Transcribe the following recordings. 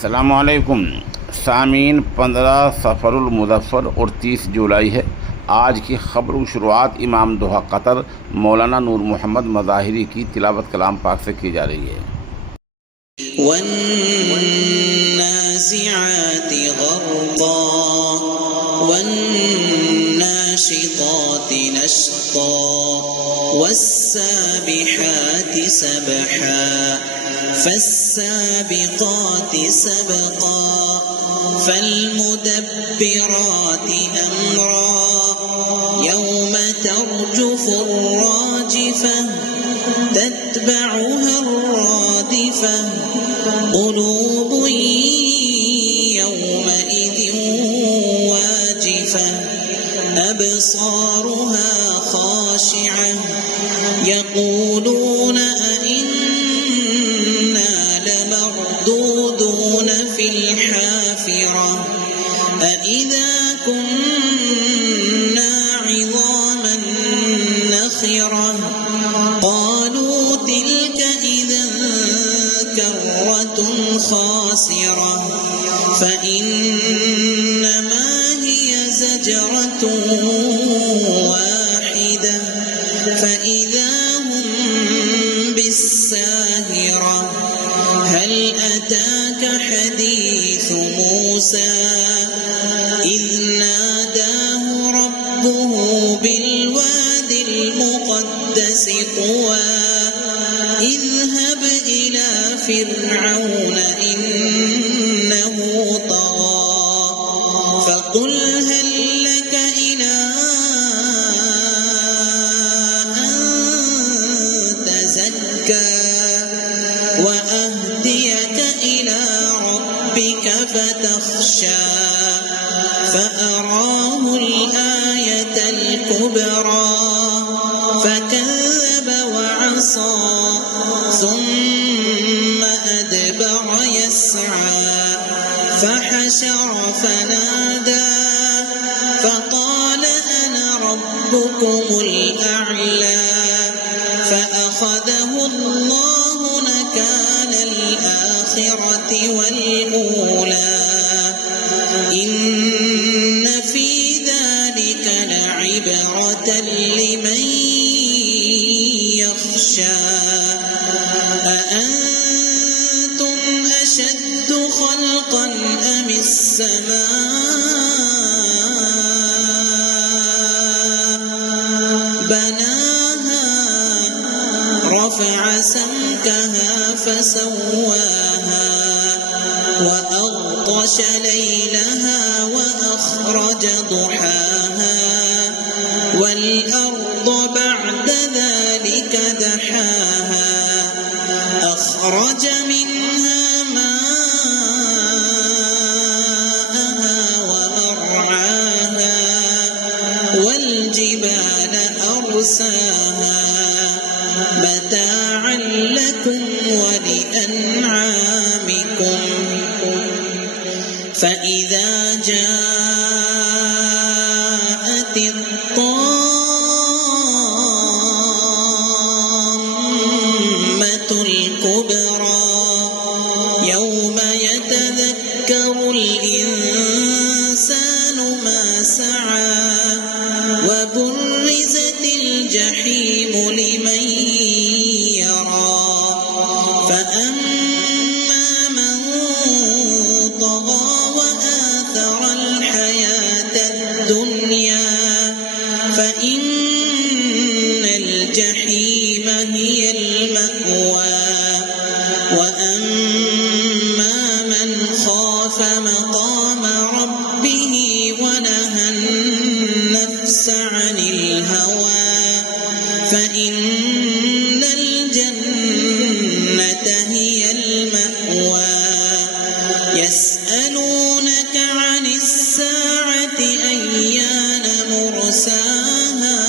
अस्सलामुअलैकुम सामीन। 15 सफ़रुल मुज़फ़्फ़र और 30 जुलाई है। आज की ख़बर की शुरुआत इमाम दोहा कतर मौलाना नूर मोहम्मद मज़ाहिरी की तिलावत कलाम पाक से की जा रही है। वन्नाज़िआति ग़र्क़ा वन्नाशिताति नश्ता वस्साबिहाति सबहा फस्साबिक़ाति सबक़ा फल्मुदब्बिराति अम्रा यौम तर्जुफ़ु अर्राजिफ़ह तत्बअुहा अर्रादिफ़ह क़ुलूबٌ यौमइज़िन वाजिफ़ह अब्सारुहा ख़ाशिअः यक़ूलून अइन्ना लमरदूदून फ़िल हाफ़िरह अइज़ा कुन्ना इज़ामन नख़िरह क़ालू तिल्क इज़न कर्रतुन ख़ासिरह फ़इन्नमा हिय ज़जरतुन वाहिदह फ़इज़ा हुम बिस्साहिरह हल अताक हदीस मूसा इज़ नादाहु रब्बुहु बिलवादिल मुक़द्दसि तुवा इज़हब इला फ़िरऔन इन्नहु तग़ा फ़क़ुल हल लक इला अन तज़क्का वअहदियक इला रब्बिक फ़तख़शा फ़अराहुल आयतल कुब्रा फ़कज़्ज़ब वअصى ثم أدبر يسعى فحشر فنادى فقال أنا ربكم الأعلى فأخذه الله نكال الآخرة والأولى إن في ذلك لعبرة لمن يخشى أأنتم أشد خلقا أم السماء بناها رفع سمكها فسواها وأغطش ليلها وأخرج ضحاها والأرض بعد ذلك دحاها أخرج منها ماءها ومرعاها والجبال أرساها متاعا لكم ولأنعامكم فإذا جاءت الطامة الكبرى يوم يتذكر الإنسان ما سعى وبرزت الجحيم لمن يرى فأما من طغى وآثر الحياة الدنيا فإن الجحيم هي المأوى وأما من خاف مقام ربه ونهى النفس عن الهوى فإن الجنة هي المأوى يسألونك عن الساعة أيان مرساها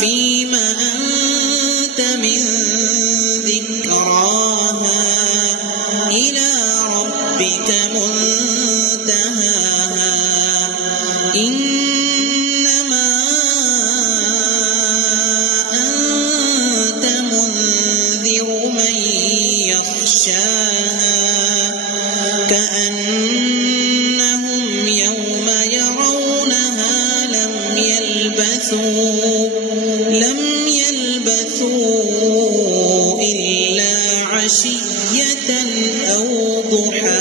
فيم أنت من ذكراها إلى ربك منتهاها إنما أنت منذر من يخشاها كأنهم يوم يرونها لم يلبثوا إلا عشية أو ضحاها.